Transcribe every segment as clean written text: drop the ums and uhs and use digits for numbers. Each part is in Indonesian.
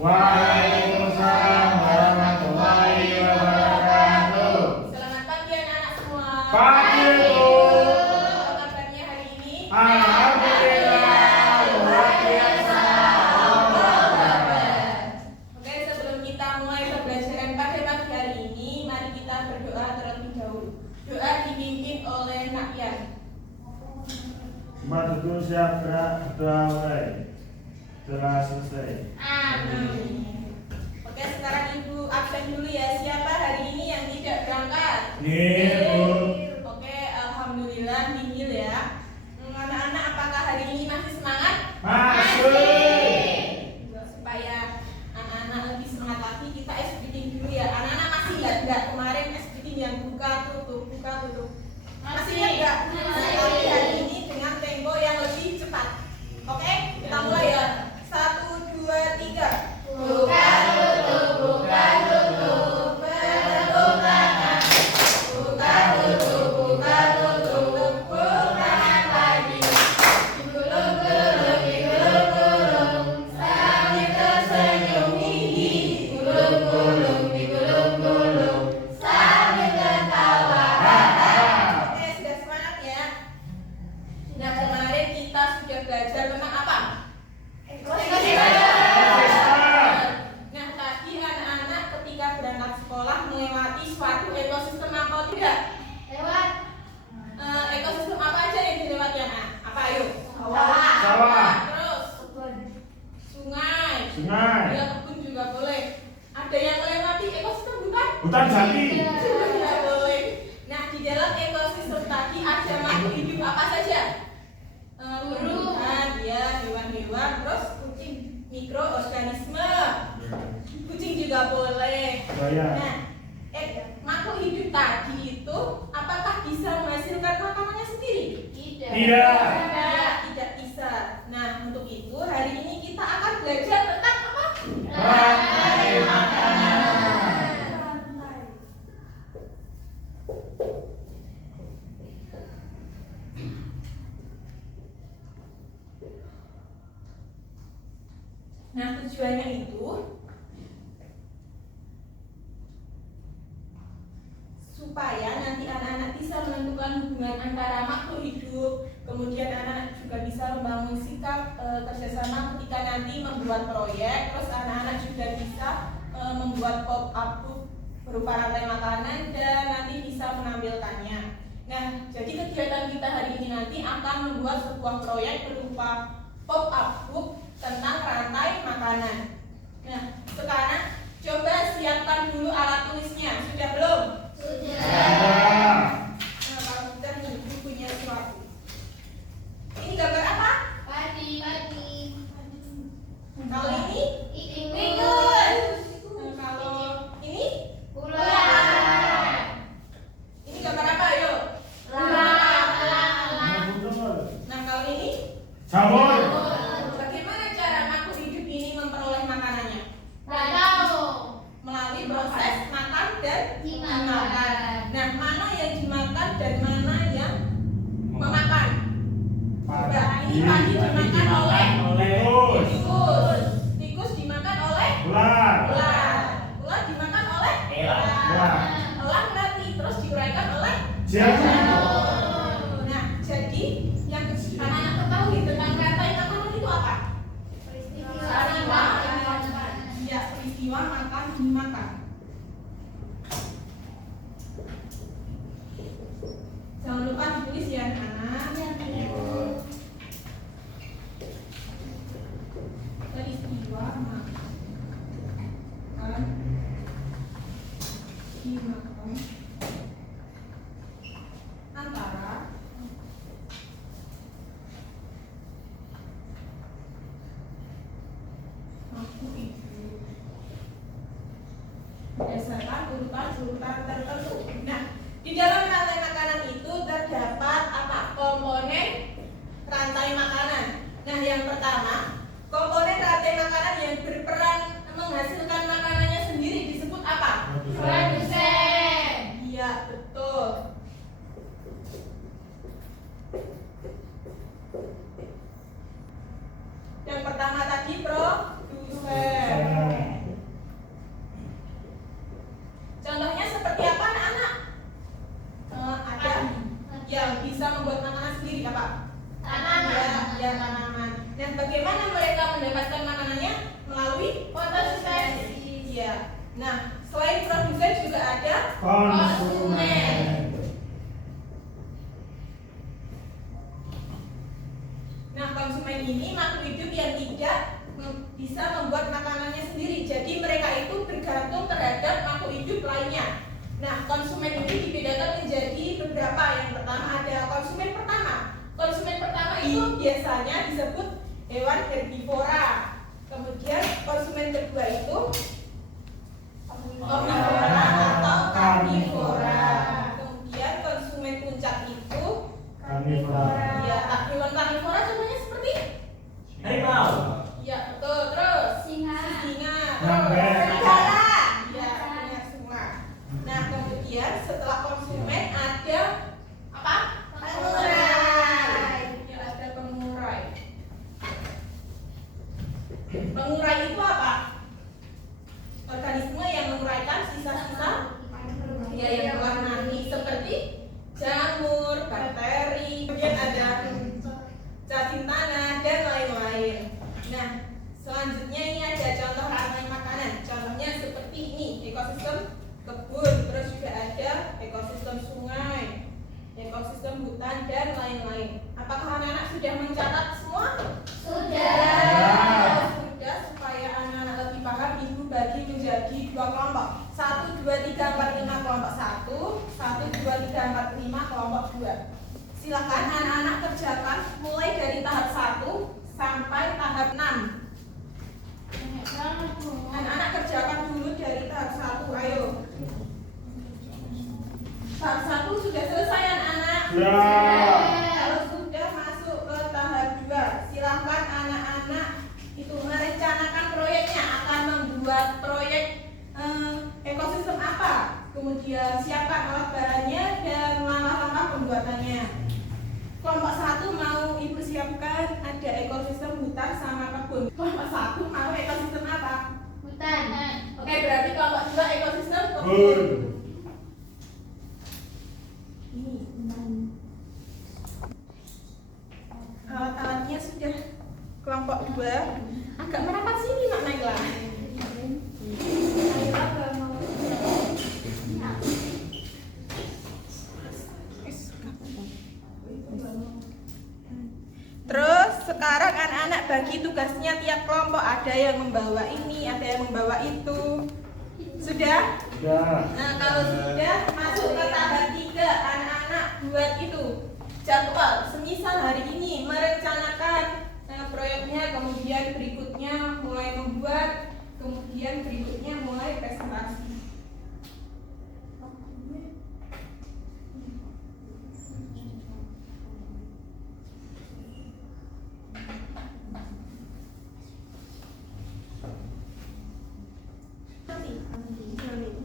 Waalaikumsalam warahmatullahi wabarakatuh. Selamat pagi anak-anak semua. Pagi, Bu. Apa kabarnya hari ini? Alhamdulillah, luar biasa. Oke, sebelum kita mulai pembelajaran pada pagi hari ini, mari kita berdoa terlebih dahulu. Doa dipimpin oleh Nak Yan. Tempat duduk siap gerak, doa mulai. Telah selesai. Amin. Oke, sekarang Ibu absen dulu ya. Siapa hari ini yang tidak berangkat? Nih, Bu. Oke, alhamdulillah nihil ya. Anak-anak, apakah hari ini masih semangat? Masih. Supaya anak-anak lebih semangat lagi, kita es bikin dulu ya. Anak-anak masih nggak kemarin es bikin yang buka tutup. Masih nggak? Tapi hari ini dengan tempo yang lebih cepat. Oke, kita mulai ya. 1, 2, 3. Buka tutup, bertepuk tangan. Buka tutup, tepuk tangan lagi. Digulung-gulung, sambil tersenyum. Digulung-gulung, sambil tertawa. Oke, sudah semangat ya. Nah, kemarin kita sudah belajar tentang apa? Nah, tadi anak-anak ketika berangkat sekolah melewati suatu ekosistem apa tidak? Lewat Ekosistem apa aja yang dilewati anak? Apa ayo? Sawah. Terus sungai. Ya, kebun juga boleh. Ada yang melewati ekosistem bukan? Hutan jati. Tidak boleh. Nah, di dalam ekosistem tadi ada makhluk hidup apa saja? Tumbuhan, ya, hewan-hewan, terus kucing, mikroorganisme. Kucing juga boleh. Saya. Nah, makhluk hidup tadi itu apakah bisa menghasilkan makanannya sendiri? tidak. Tidak bisa. Nah, untuk itu hari ini kita akan belajar tentang apa? Rantai makanan. Nah, tujuannya itu supaya nanti anak-anak bisa menentukan hubungan antara makhluk hidup, kemudian anak-anak juga bisa membangun sikap kerjasama ketika nanti membuat proyek, terus anak-anak juga bisa membuat pop-up book berupa rantai makanan dan nanti bisa menampilkannya. Nah, jadi kegiatan kita hari ini nanti akan membuat sebuah proyek berupa pop-up book tentang rantai makanan. Nah, sekarang coba siapkan dulu alat tulisnya. Sudah belum? Nah, kalau sudah nih bukunya suatu. Ini gambar apa? Padi. Kalau ini? Tikus. Nah, kalau ini? Ular. Ini gambar apa? Ayo. Nah, kalau ini? Jamur. Bagaimana cara makhluk hidup ini memperoleh makanannya? Melalui proses makan dan dimakan. Nah, mana yang dimakan dan mana yang memakan? Coba, ini padi dimakan oleh tikus. Tikus dimakan oleh Ular. ular dimakan oleh Ular. elang nanti terus diuraikan oleh Jamur. Nah, jadi yang anak-anak ketahui tentang rantai makanan itu apa? Peristiwa makan dimakan. Jangan lupa ditulis ya anak-anak. Peristiwa makan dimakan antara makhluk hidup berdasarkan urutan tertentu. Nah, di dalam rantai makanan itu terdapat apa? Komponen rantai makanan. Nah, yang pertama, komponen rantai makanan yang berperan menghasilkan makanannya sendiri disebut apa? Produsen. Iya, betul. Yang pertama tadi produsen. Nah, selain produsen juga ada konsumen. Nah, konsumen ini makhluk hidup yang tidak bisa membuat makanannya sendiri. Jadi mereka itu bergantung terhadap makhluk hidup lainnya. Nah, konsumen ini dibedakan menjadi beberapa. Yang pertama ada konsumen pertama. Konsumen pertama itu biasanya disebut hewan herbivora. Kemudian konsumen kedua itu omnivora atau karnivora. Kemudian konsumen puncak itu Karnivora. ya, hewan karnivora contohnya seperti Harimau. ya, betul. Terus Singa. singa, Nyamber. serigala. Ya, benar semua. Nah, kemudian setelah konsumen ada apa? Pengurai. Ya, ada pengurai. Pengurai itu apa? Organisme yang menguraikan sisa-sisa ya yang berwarna seperti jamur, bakteri, kemudian ada cacing tanah dan lain-lain. Nah, selanjutnya ini ada contoh rantai makanan. Contohnya seperti ini, ekosistem kebun, terus juga ada ekosistem sungai, ekosistem hutan dan lain-lain. Apakah anak-anak sudah mencatat semua? Sudah. Sudah, supaya anak-anak lebih paham, ibu bagi menjadi 2 kelompok. 1, 2, 3, 4, 5 kelompok 1, 1, 2, 3, 4, 5 kelompok 2. Silakan anak-anak kerjakan mulai dari tahap 1 sampai tahap 6. Anak-anak kerjakan dulu dari tahap 1, ayo. Tahap 1 sudah selesai anak-anak? Sudah. Kalau sudah masuk ke tahap 2, silakan anak-anak itu merencanakan proyeknya, akan membuat proyek ekosistem apa, kemudian siapkan alat bahannya dan langkah-langkah pembuatannya. Kelompok 1 mau ibu siapkan ada ekosistem hutan sama kebun. Kelompok 1 mau ekosistem apa? Hutan. Oke, berarti kelompok 2 ekosistem Kebun. kebun. Alat-alatnya sudah kelompok 2 agak merapat sini Mak Naila. Terus sekarang anak-anak bagi tugasnya tiap kelompok, ada yang membawa ini, ada yang membawa itu. Sudah? Sudah. Nah, kalau sudah masuk ke tahap 3, anak-anak buat itu jadwal. Semisal hari ini merencanakan proyeknya, kemudian berikutnya mulai membuat, kemudian berikutnya mulai presentasi.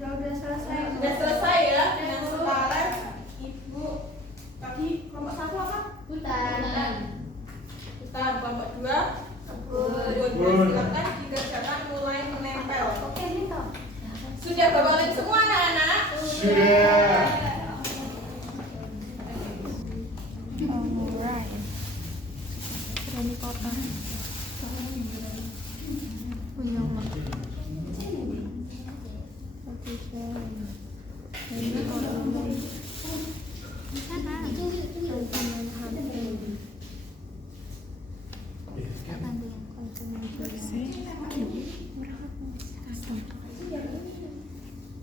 Udah selesai. Sudah selesai ya. Yang sekarang ibu tadi kelompok 1 apa? Hutan. Kita kelompok 2 Kebun. silakan dikerjakan mulai menempel. Oke, Nito. Sudah bawa lem semua anak-anak? Sudah.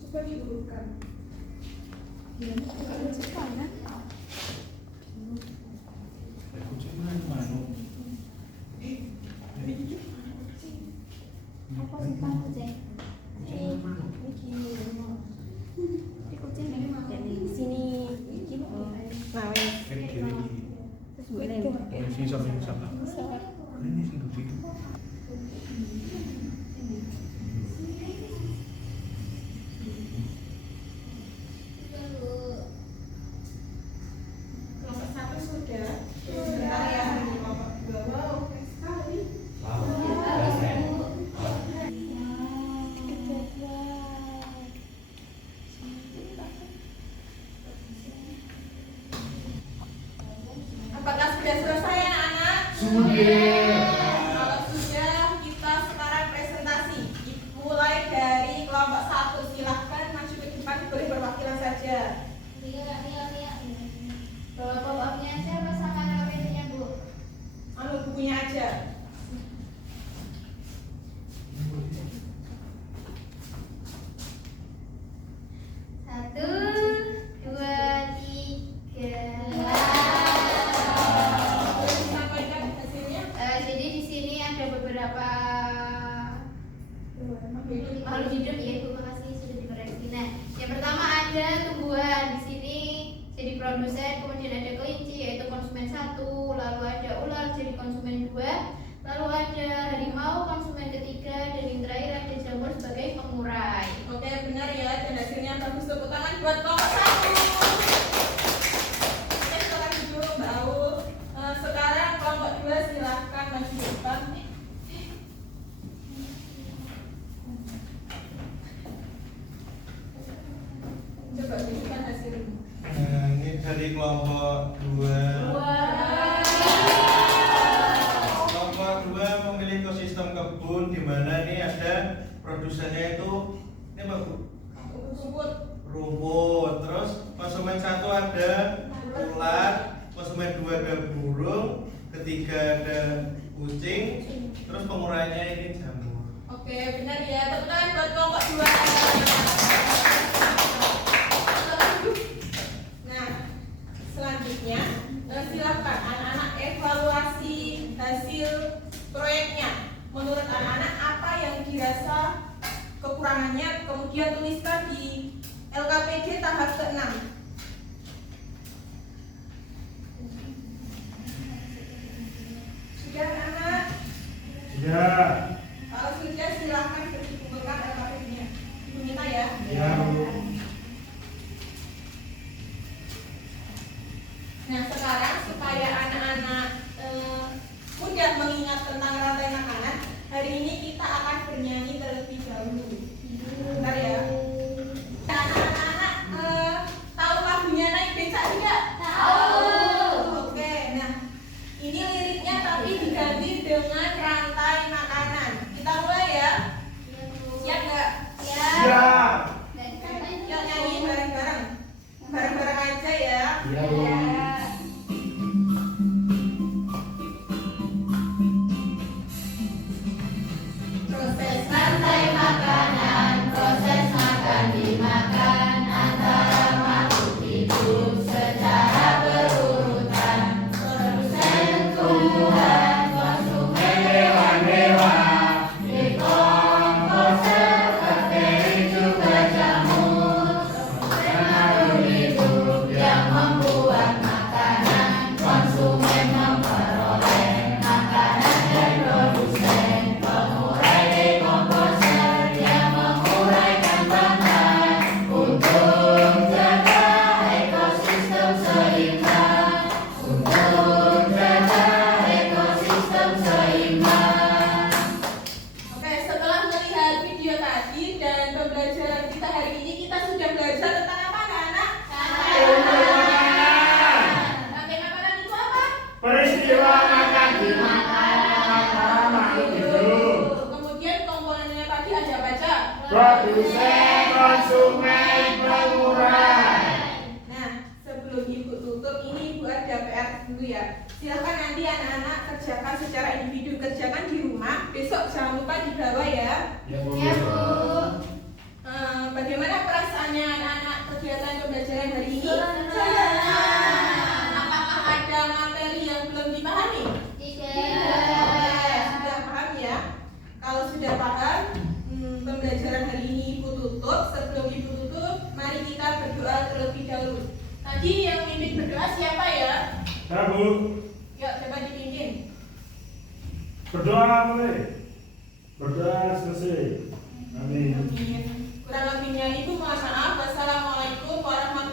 Coba diurutkan. Kelompok 1 sudah. Sebentar ya, kelompok 2. Wow, keren sekali. Apakah sudah selesai anak-anak? Sudah. Kalau sudah, kita sekarang presentasi. Mulai dari kelompok 1 aja? Bawa pop-upnya aja apa sama LKPD-nya, Bu? Bukunya aja. Satu, dua, tiga. Boleh disampaikan hasilnya? Jadi di sini ada beberapa makhluk hidup ya, Bu. Makasih sudah dikoreksi. Nah, yang pertama ada tumbuhan di sini jadi produsen, kemudian ada kelinci yaitu konsumen 1, lalu ada ular jadi konsumen 2, lalu ada harimau konsumen ketiga, dan yang terakhir ada jamur sebagai pengurai. Oke, benar ya, dan hasilnya bagus. Tepuk tangan buat kelompok 1. Oke, setelah itu Mbak Aul. Sekarang kelompok 2 silahkan maju ke depan. Coba tunjukkan hasilnya. Ini dari kelompok 2. Kelompok 2 memilih ekosistem kebun di mana ini ada produsennya itu ini apa, Bu? Rumput. Rumput. Terus konsumen 1 ada ular, konsumen 2 ada burung, ketiga ada kucing, terus pengurainya ini jamur. Oke, benar ya. Tepuk tangan buat kelompok 2. Nah, selanjutnya silakan anak-anak evaluasi hasil proyeknya. Menurut anak-anak apa yang dirasa kekurangannya, kemudian tuliskan di LKPD tahap ke-6. Sudah anak? Sudah. Kalau sudah silahkan dikumpulkan LKPD-nya. Ibu minta ya. Ya, Bu. Nah, sekarang supaya anak-anak mudah mengingat tentang rantai makanan, hari ini kita akan bernyanyi terlebih dahulu. Bentar ya. Anak-anak tahu lagunya Naik Becak tidak? Tahu. Oke, nah ini liriknya tapi diganti dengan rantai makanan. Kita mulai ya. Siap nggak? Siap. Yuk nyanyi bareng-bareng. Bareng-bareng aja ya. Iya, Bu. Proses rantai makanan, proses makan dimakan antara makhluk hidup secara berurutan. Produsen tumbuhan, konsumen hewan-hewan, dekomposer, bakteri juga jamur. Proses makhluk hidup yang membuat makanan, konsumen memperoleh makanan dan produsen. Pengurai dekomposer yang menguraikan bahan untuk jaga ekosistem seimbang. Untuk jaga ekosistem seimbang. Oke, setelah melihat video tadi dan pembelajaran kita hari ini, kita sudah belajar tentang apa, anak-anak? Rantai makanan itu apa? Peristiwa makan dimakan antara makhluk hidup. Kemudian komponennya tadi ada apa aja? Produsen, konsumen, pengurai. Nah, sebelum Ibu tutup, ini Ibu ada PR dulu ya. Silahkan nanti anak-anak kerjakan secara individu, kerjakan di rumah. Besok jangan lupa dibawa ya. Ya, Bu. Ya, Bu. Bagaimana perasaannya anak-anak kegiatan pembelajaran hari ini? Senang. Apakah ada materi yang belum dipahami? Tidak. Sudah paham ya? Kalau sudah paham, pembelajaran hari ini Ibu tutup. Sebelum Ibu tutup, mari kita berdoa terlebih dahulu. Tadi yang mimpin berdoa siapa ya? Ya, Bu. Yuk, coba dipimpin. Berdoa boleh. Berdoa selesai. Amin. Kurang lebihnya Ibu mohon maaf. Wassalamualaikum warahmatullahi